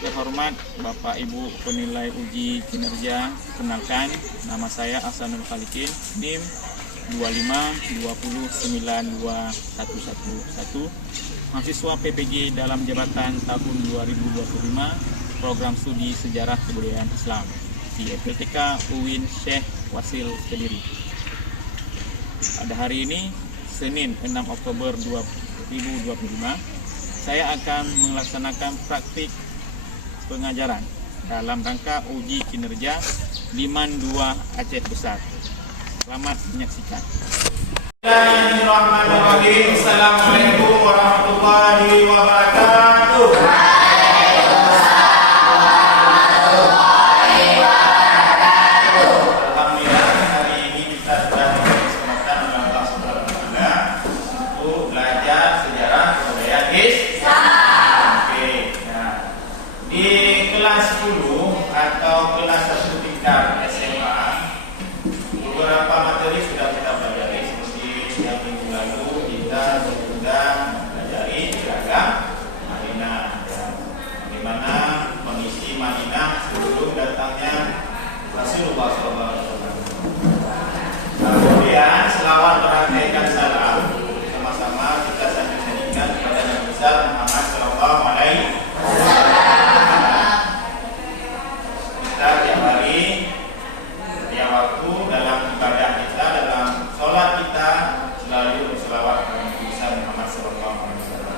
terhormat Bapak Ibu penilai uji kinerja, kenalkan nama saya Ahsanul Khalikin, NIM 2520921111, mahasiswa PPG dalam jabatan tahun 2025, program studi Sejarah Kebudayaan Islam di FPTK UIN Syekh Wasil Kediri. Pada hari ini, Senin 6 Oktober 2025, saya akan melaksanakan praktik pengajaran dalam rangka uji kinerja Liman 2 Aceh Besar. Selamat menyaksikan. Bismillahirrahmanirrahim. Assalamualaikum warahmatullahi wabarakatuh. Alhamdulillah, hari ini kita sudah diberi kesempatan oleh Allah Subhanahu wa Ta'ala untuk belajar sejarah kebudayaan Islam. Oke, nah, di kelas 10 atau kelas 1 tingkat SMA, beberapa materi sudah kita pelajari. Seperti yang minggu lalu kita sudah mempelajari Piagam Madinah, ya. Bagaimana kondisi Madinah sebelum datangnya Rasulullah SAW. Kemudian selawat merangkaikan salam sama-sama kita sambil nyanyikan kepada Nabi besar Muhammad Sallallahu Alaihi Wasallam. Kita tiap hari, tiap waktu dalam ibadah kita, dalam sholat kita selalu berselawat kepada Nabi besar Muhammad Sallallahu Alaihi Wasallam.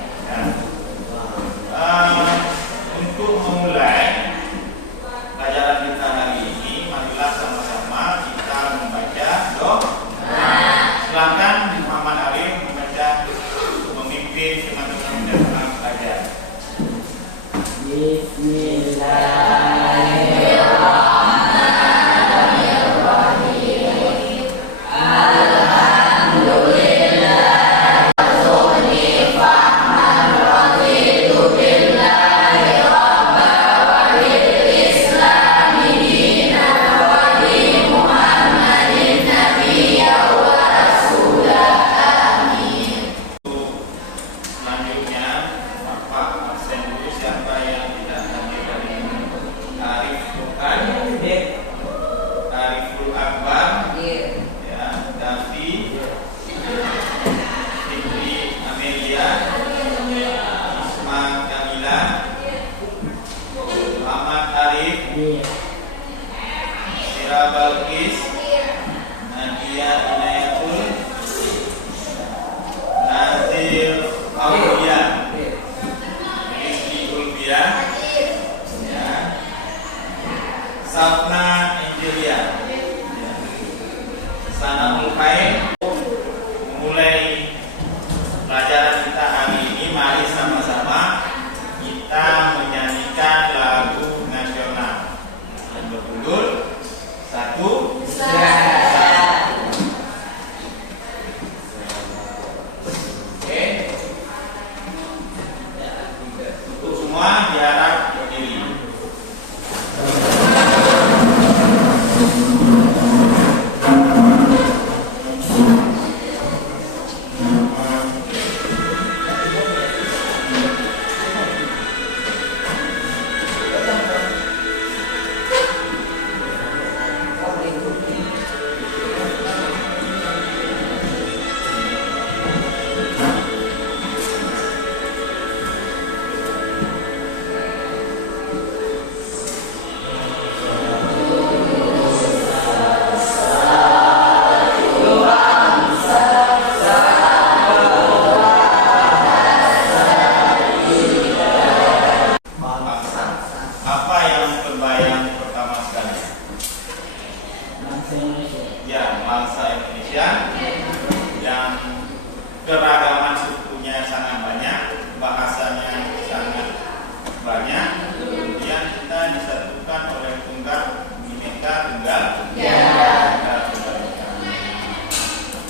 Untuk memulai pelajaran kita hari ini, marilah sama-sama kita membaca doa. Silakan Muhammad Arif membaca, memimpin teman-teman dalam belajar. Selanjutnya, Bapak absen dulu. Siapa yang tidak hadir hari ini? Arif Tuhan, Ariful Akbar, ya, Davi, Fitri Amelia, Isma Kamila, Muhammad Arif, Sira Balkis, Nadia Inayatul, Nazir Aulia, Rizky Ulbia, ya, Safna Angelia, ya, Sana Mulkain. Mulai pelajaran kita hari ini, mari sama-sama kita menyanyikan lagu nasional yang berjudul Satu Oke. Untuk semua diharap berdiri. Apa yang terbayang pertama sekali? Ya, bangsa Indonesia yang keragaman sukunya sangat banyak, bahasanya sangat banyak, kemudian kita disatukan oleh tunggal Bhinneka Tunggal Ika.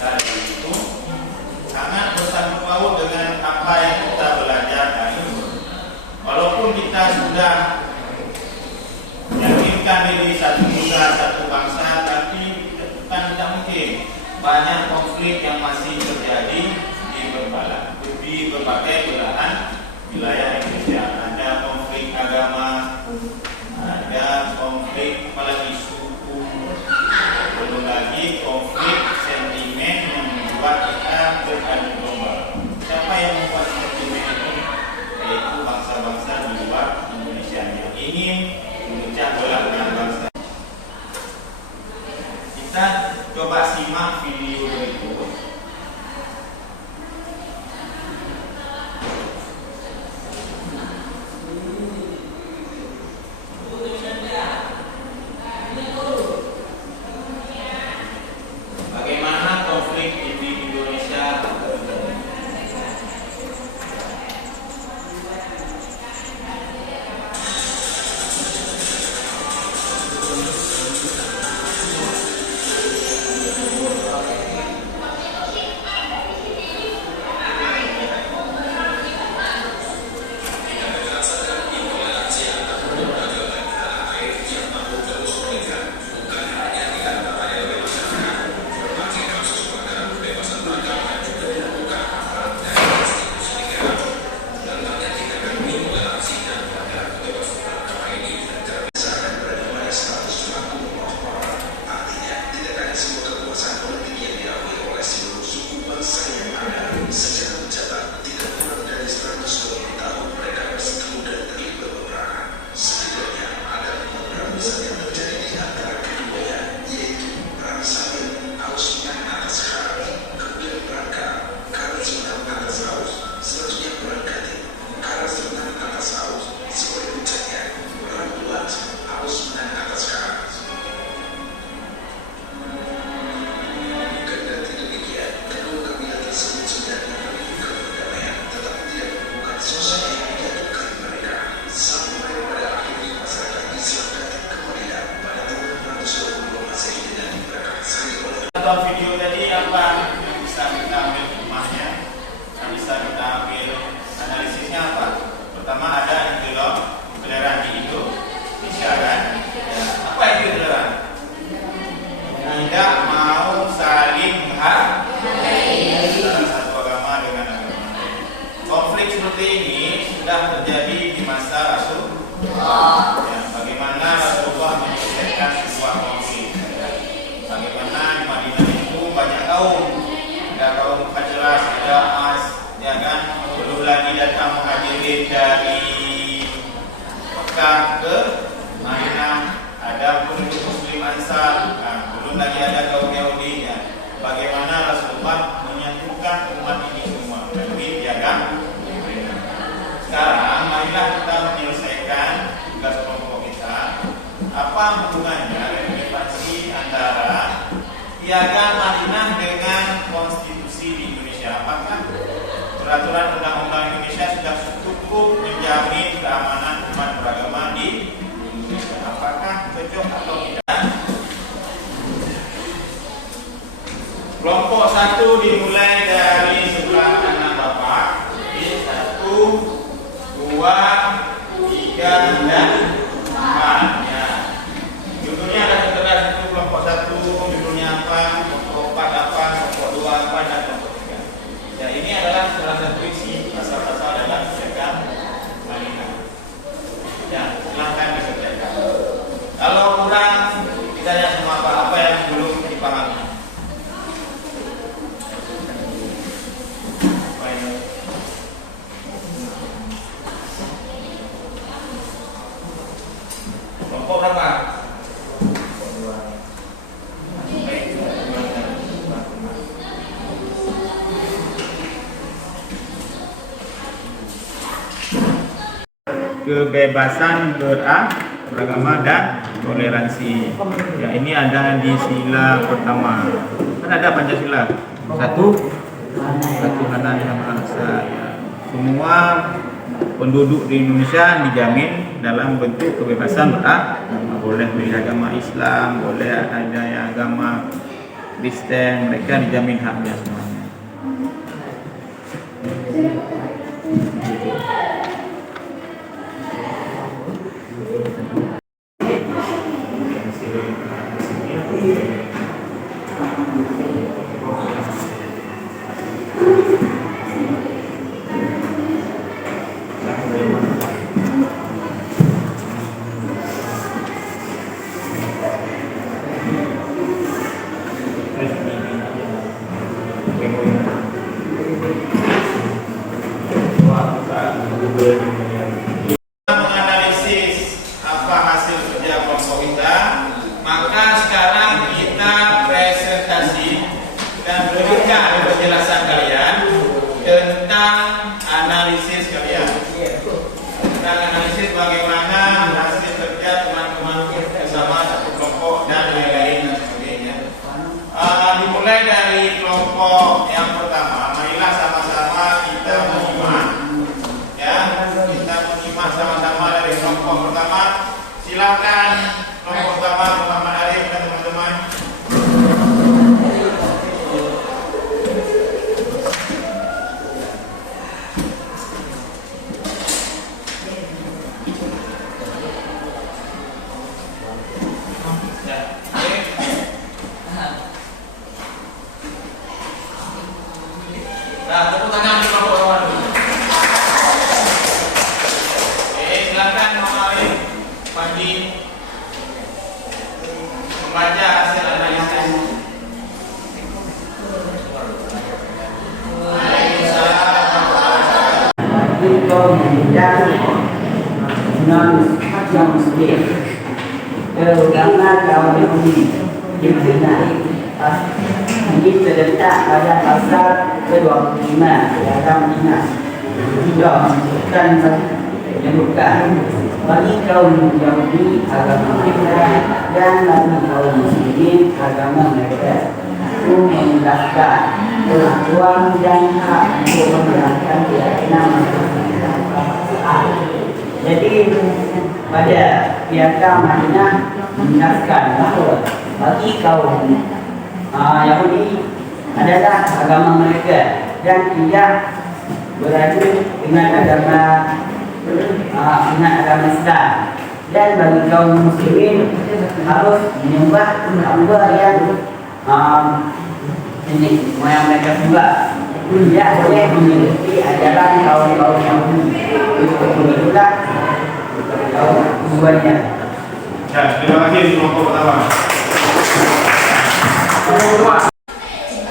Dari itu sangat bersangkut paut dengan apa yang kita belajar hari ini. Walaupun kita sudah meyakinkan diri satu nusa, satu bangsa, tapi bukan tidak mungkin. Banyak konflik yang masih terjadi di berbagai belahan wilayah Indonesia. Ada konflik agama, antara satu agama dengan agama lain. Konflik seperti ini sudah terjadi di masa Rasulullah. Ya, bagaimana Rasulullah menyelesaikan sebuah konflik. Bagaimana di Madinah itu banyak kaum, ada kaum Khazraj, ada Aus, ya kan? Belum lagi datang muhajirin dari Mekah ke Madinah, ada penduduk Muslim Ansar, belum lagi ada kaum Yahudi. Ya. Bagaimana Rasulullah menyatukan umat ini semua melalui piagam. Sekarang marilah kita menyelesaikan tugas kelompok kita. Apa hubungannya relevansi antara piagam Madinah dengan konstitusi di Indonesia? Apakah peraturan undang-undang Indonesia sudah cukup menjamin keamanan umat beragama di Indonesia? Apakah cocok atau tidak? Kelompok 1 dimulai dari sebelah kanan Bapak. Ini 1, 2, 3, dan 4. Ya. Judulnya ada tertera itu kelompok 1, judulnya apa, kelompok 4 apa, kelompok 2 apa, dan kelompok 3. Ya, ini adalah salah satu isi pasal-pasal dalam piagam Madinah. Ya, silahkan diselesaikan. Kalau kurang, ditanya sama apa yang belum dipahami. Kelompok berapa? Kebebasan beragama dan toleransi. Ya, ini ada di sila pertama. Kan ada Pancasila. Satu, ketuhanan yang Maha Esa. Ya. Semua penduduk di Indonesia dijamin dalam bentuk kebebasan beragama. Boleh beragama Islam, boleh ada yang agama Kristen, mereka dijamin haknya semuanya. Menganalisis apa hasil kerja kelompok kita, maka sekarang kita presentasi dan berikan penjelasan kalian tentang analisis kalian, tentang analisis bagaimana hasil kerja teman-teman bersama satu kelompok dan lain-lain dan sebagainya. Dimulai dari kelompok yang pertama, marilah sama-sama kita menyimak. Kita menyimak sama-sama dari kelompok pertama. Silakan kelompok pertama Muhammad Arif dan teman-teman. Nah, tepuk tangan di kelompok pertama dulu. Silakan Muhammad Pagi membaca hasil analisis. Kita menjadi non muslim terutama kaum Yahudi di Madinah. Ini terletak pada pasal ke-25 dalam Madinah. Tidak menunjukkan bagi kaum Yahudi agama mereka dan bagi kaum Muslimin agama mereka untuk mendaftar pengakuan dan hak untuk menjalankan keyakinan mereka. Jadi pada piagam Madinah menjelaskan bahawa bagi kaum Yahudi adalah agama mereka dan tidak beradu dengan agama Islam, dan bagi kaum muslimin harus menyembah Allah yang ini moyang mereka sembah. tidak boleh mengikuti ajaran kaum-kaum Yahudi. Begitulah tujuannya. Ya, terima kasih kelompok pertama.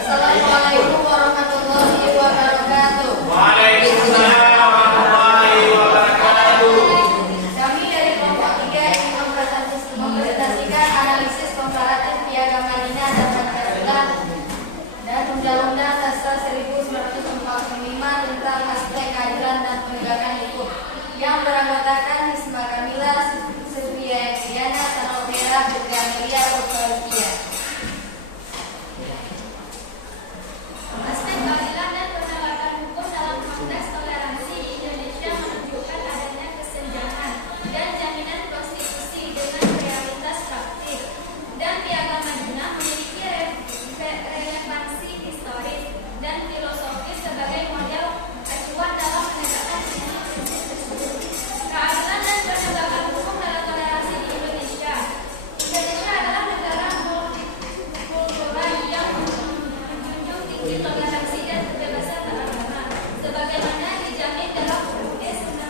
Assalamualaikum warahmatullahi wabarakatuh. Waalaikumsalam warahmatullahi wabarakatuh. Kami dari kelompok 3 ingin mempresentasikan analisis komparatif Piagam Madinah dan Pancasila dan Undang-Undang Dasar 1945 tentang aspek keadilan dan penegakan hukum yang beranggotakan Hisma Kamila, Sylvia Diana, Sanopera, Putri Amelia, Utrelia. Aspek keadilan dan penegakan hukum dalam konteks toleransi di Indonesia menunjukkan adanya kesenjangan dan jaminan konstitusi dengan realitas praktis. Dan Piagam Madinah memiliki relevansi historis dan filosofis sebagai model acuan dalam menegakkan prinsip-prinsip tersebut. Keadilan dan penegakan hukum dalam toleransi di Indonesia. Indonesia adalah negara multikultural yang menjunjung tinggi toleransi dan kebebasan beragama, sebagaimana dijamin dalam UUD 1945.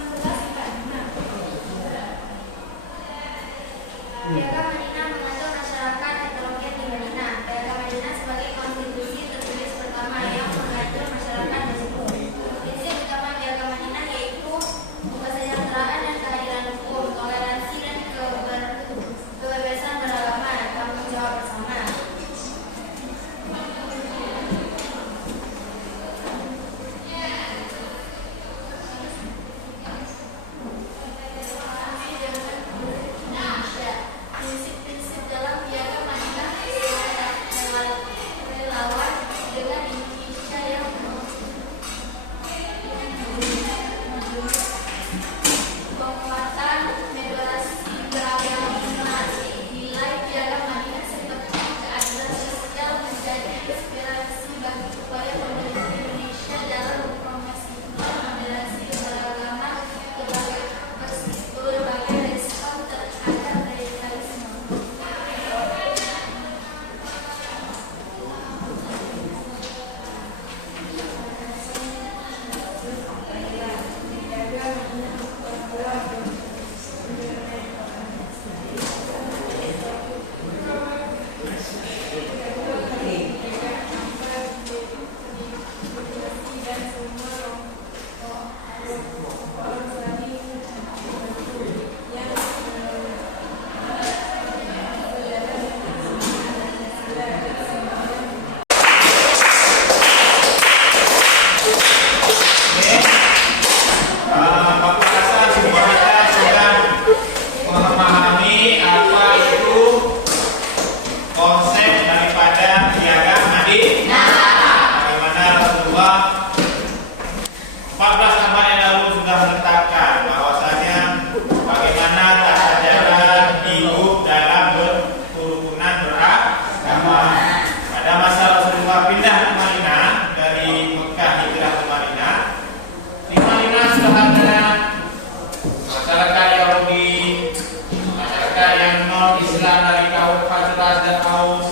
Piagam Madinah mengatur masyarakat heterogen di Madinah. Piagam Madinah sebagai konstitusi tertulis pertama yang mengatur masyarakat tersebut. Prinsip utama Piagam Madinah yaitu kesejahteraan dan keadilan hukum, toleransi dan kebebasan beragama, tanggung jawab bersama. Prinsip-prinsip dalam Piagam Madinah relawan dengan Indonesia yang penguatan moderasi beragama. Nilai Piagam Madinah seperti keadilan sosial menjadi inspirasi bagi upaya pemerintah Indonesia dalam mempromosikan moderasi beragama sebagai respon terhadap radikalisme. Aku rasa semua kita sudah memahami apa itu konsep daripada Piagam Madinah. Bagaimana Rasulullah 14 abad yang lalu sudah menetapkan bahwasanya bagaimana tata cara hidup dalam kerukunan beragama. Pada masa Rasulullah pindah ke Madinah dari Mekah hijrah ke Madinah, di Madinah sudah ada masyarakat Yahudi, masyarakat yang non-Islam dari kaum Khazraj dan Aus,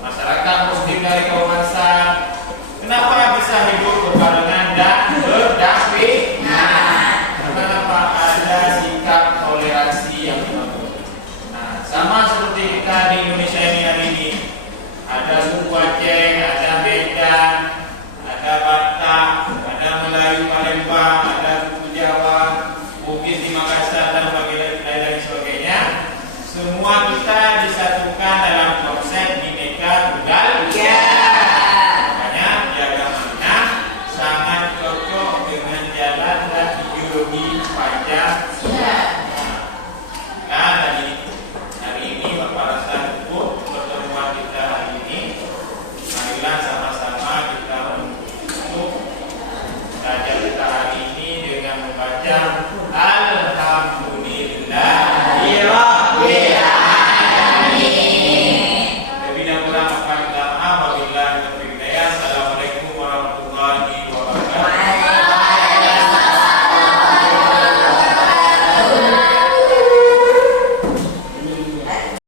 masyarakat Muslim dari kaum Ansar. Kenapa bisa hidup berbarengan dan